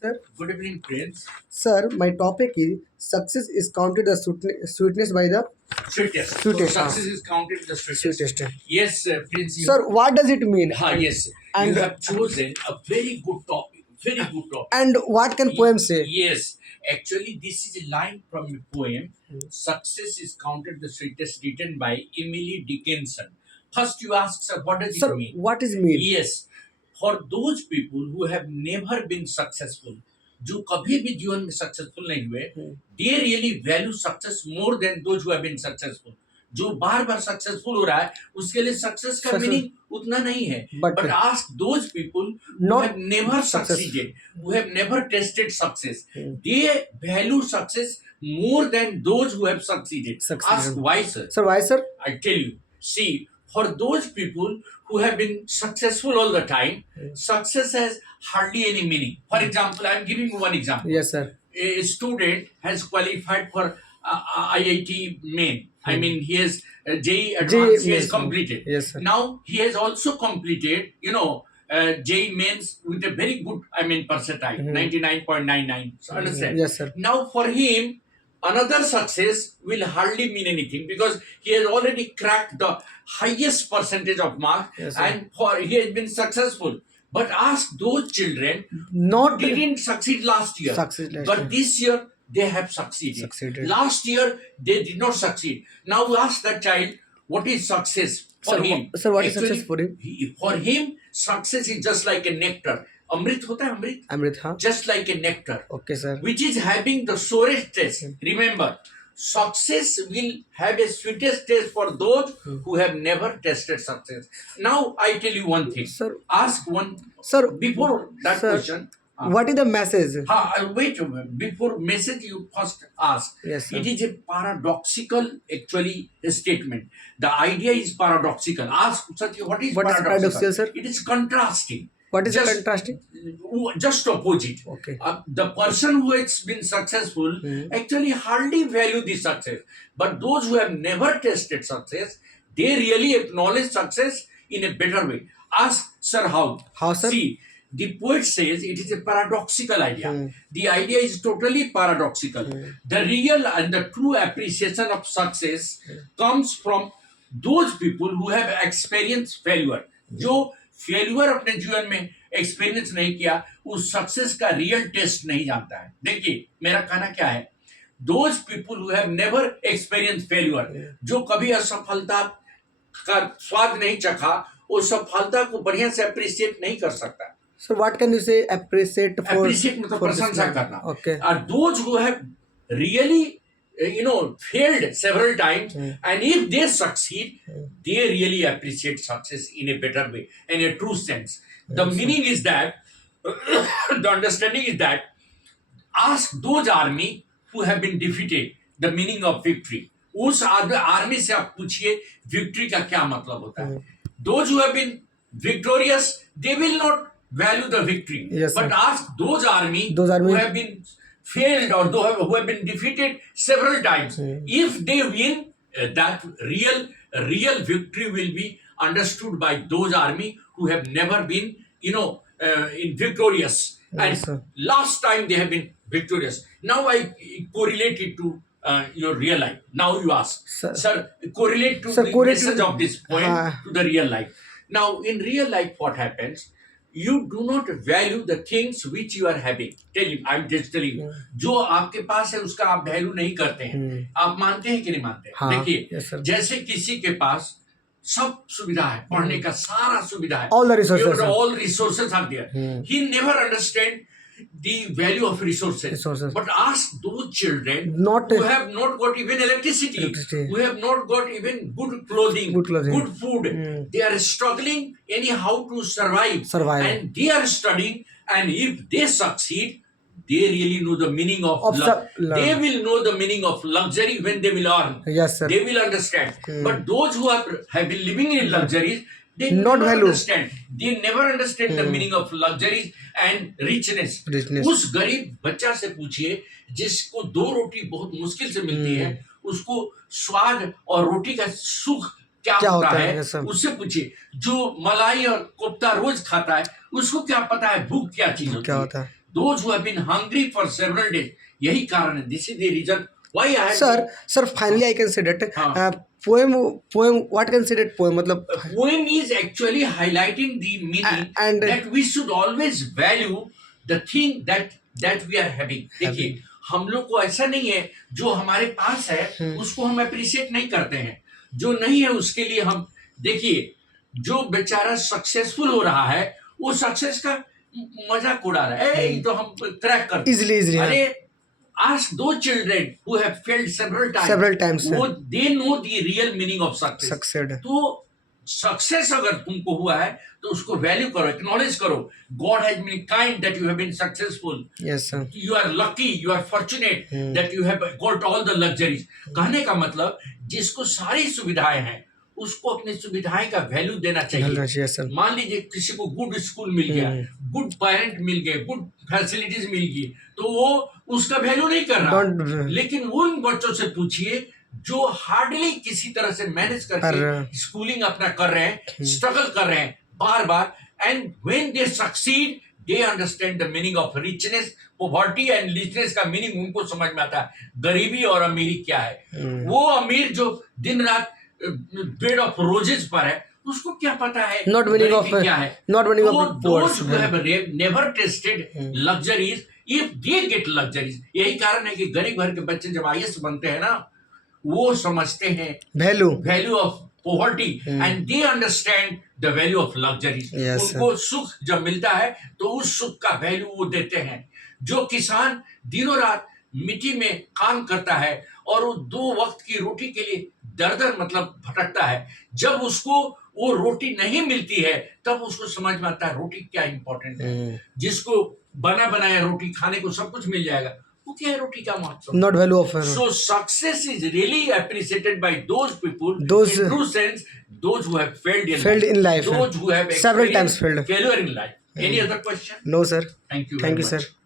Sir, Good evening, Prince. sir, my topic is success is counted as sweetness by the Sweetest. So sweetest. success is counted the sweetest. Sweetest. Yes, Prince. Sir, what does it mean? Yes, you have chosen a very good topic. Very good topic. And what can poem say? Yes, actually, this is a line from a poem. Success is counted the sweetest, written by Emily Dickinson. First, you ask, sir, what does Sir, it mean? what is mean? Yes, for those people who have never been successful, जो कभी भी जीवन में successful नहीं हुए, they really value success more than those who have been successful. जो बार बार successful हो रहा है उसके लिए सक्सेस का मीनिंग उतना नहीं है. But ask those people who have never succeeded, who have never tasted success. They value success more than those who have succeeded. Ask why, sir. Sir, why, sir? I tell you. See, for those people who have been successful all the time, success has hardly any meaning. For example, I am giving you one example. Yes, sir. A student has qualified for IIT main. I mean, he has JEE Advanced, he has completed. Yes, sir. Now, he has also completed, JEE mains with a very good, percentile, 99.99. So understand? Yes, sir. Now, for him, another success will hardly mean anything because he has already cracked the highest percentage of mark. Yes, sir. And he has been successful. But ask those children Not who didn't succeed last year, but this year they have succeeded. Last year they did not succeed. Now ask that child what is success for him. Sir, what is success for him? For him, success is just like a nectar. Amrit hota hai, Amrit? Amrit, huh? Just like a nectar. Okay, sir. Which is having the sourest taste. Remember, success will have a sweetest taste for those who have never tasted success. Now I tell you one thing. Sir. Ask one. Sir. Before that Sir, question. What is the message? Wait a minute. Before message, you first ask. Yes, sir. It is a paradoxical, actually, statement. The idea is paradoxical. Ask Satya, what is paradoxical? Sir? It is contrasting. What is contrasting? Just opposite. Okay. The person who has been successful actually hardly value the success. But those who have never tasted success, they really acknowledge success in a better way. Ask, sir, how? How, sir? See, the poet says it is a paradoxical idea. The idea is totally paradoxical. The real and the true appreciation of success comes from those people who have experienced failure. जो failure अपने जीवन में experience नहीं किया, उस success का real test नहीं जानता है. देखिए मेरा कहना क्या है, those people who have never experience failure, जो कभी असफलता का स्वाद नहीं चखा, उस सफलता को बढ़िया से अप्रिशिएट नहीं कर सकता. So what can you say? Appreciate मतलब प्रशंसा करना. Okay. Are those who have really failed several times, and if they succeed, they really appreciate success in a better way, in a true sense. The meaning is that, the understanding is that, ask those army who have been defeated the meaning of victory. उस army से आप पूछिए victory का क्या मतलब होता है. Those who have been victorious, they will not value the victory. Yes, but sir. ask those army who have been failed or who have been defeated several times. If they win, that real victory will be understood by those army who have never been, in victorious. Yes, and sir. last time they have been victorious. Now I correlate it to your real life. Now you ask, sir, correlate to the message of this poem to the real life. Now in real life, what happens? You do not value the things which you are having. I'm just telling you. जो आपके पास है उसका आप value नहीं करते हैं. आप मानते हैं कि नहीं मानते हैं? देखिए, जैसे किसी के पास सब सुविधा है, पढ़ने का सारा सुविधा है. All the resources. All resources are there. He never understand the value of resources. But ask those children who have not got even electricity, who have not got even good clothing, good food. They are struggling anyhow to survive. And they are studying, and if they succeed, they really know the meaning of they will know the meaning of luxury when they will earn. Yes, sir. They will understand. But those who have been living in luxuries, they not never value. Understand. They never understand the meaning of luxuries and richness. उस गरीब बच्चा से पूछिए जिसको 2 रोटी बहुत मुश्किल से मिलती है, उसको स्वाद और रोटी का सुख क्या होता है, उससे पूछिए. जो मलाई और कोफ्ता रोज खाता है, उसको क्या पता है भूख क्या चीज होती है. those who have been hungry for several days. यही कारण है. This is the reason why I have. Sir, finally I can say that poem. What considered poem? मतलब Poem is actually highlighting the meaning and that we should always value the thing that we are having. देखिए, हम लोग को ऐसा नहीं है जो हमारे पास है उसको हम अप्रिशिएट नहीं करते हैं, जो नहीं है उसके लिए हम. देखिए, जो बेचारा सक्सेसफुल हो रहा है वो सक्सेस का मजाक उड़ा रहा है. ये तो हम क्रैक करते easily. अरे, ask those children who have failed several times. वो they know the real meaning of success. Succeed. तो सक्सेस अगर तुमको हुआ है तो उसको वैल्यू करो, एक्नॉलेज करो. God has been kind that you have been successful. Yes, sir. You are lucky, you are fortunate that you have got all the luxuries. कहने का मतलब जिसको सारी सुविधाएं हैं उसको अपनी सुविधाएं का वैल्यू देना चाहिए. Yes, sir. मान लीजिए किसी को गुड स्कूल मिल गया, गुड पेरेंट मिल गए, गुड फैसिलिटीज मिल गई, तो वो उसका वैल्यू नहीं कर रहा. लेकिन उन बच्चों से पूछिए जो हार्डली किसी तरह से मैनेज करके स्कूलिंग अपना कर रहे हैं, स्ट्रगल कर रहे हैं बार बार, and when they succeed they understand the meaning of richness. Poverty and richness का मीनिंग उनको समझ में आता है. गरीबी और अमीरी क्या है. वो अमीर जो दिन रात बेड ऑफ रोजेस पर है उसको क्या पता है not meaning of क्या है. not meaning of those who have never tasted luxuries, if they get luxuries. यही कारण है कि गरीब घर के बच्चे जब IAS बनते हैं ना, वो समझते हैं value of poverty and they understand the value of luxuries. उनको सुख जब मिलता है तो उस सुख का वैल्यू वो देते हैं. जो किसान दिनों रात मिट्टी में काम करता है और वो 2 वक्त की रोटी के लिए दर मतलब भटकता है, जब उसको वो रोटी नहीं मिलती है तब उसको समझ में आता है रोटी क्या इंपॉर्टेंट है. जिसको बना बनाया रोटी खाने को सब कुछ मिल जाएगा, वो क्या है रोटी का महत्व. Not value of. So success is really appreciated by those people, in true sense, those who have failed in life, those who have several times failed. failure in life. Any other question? No, sir. Thank you. Thank very you, much. sir.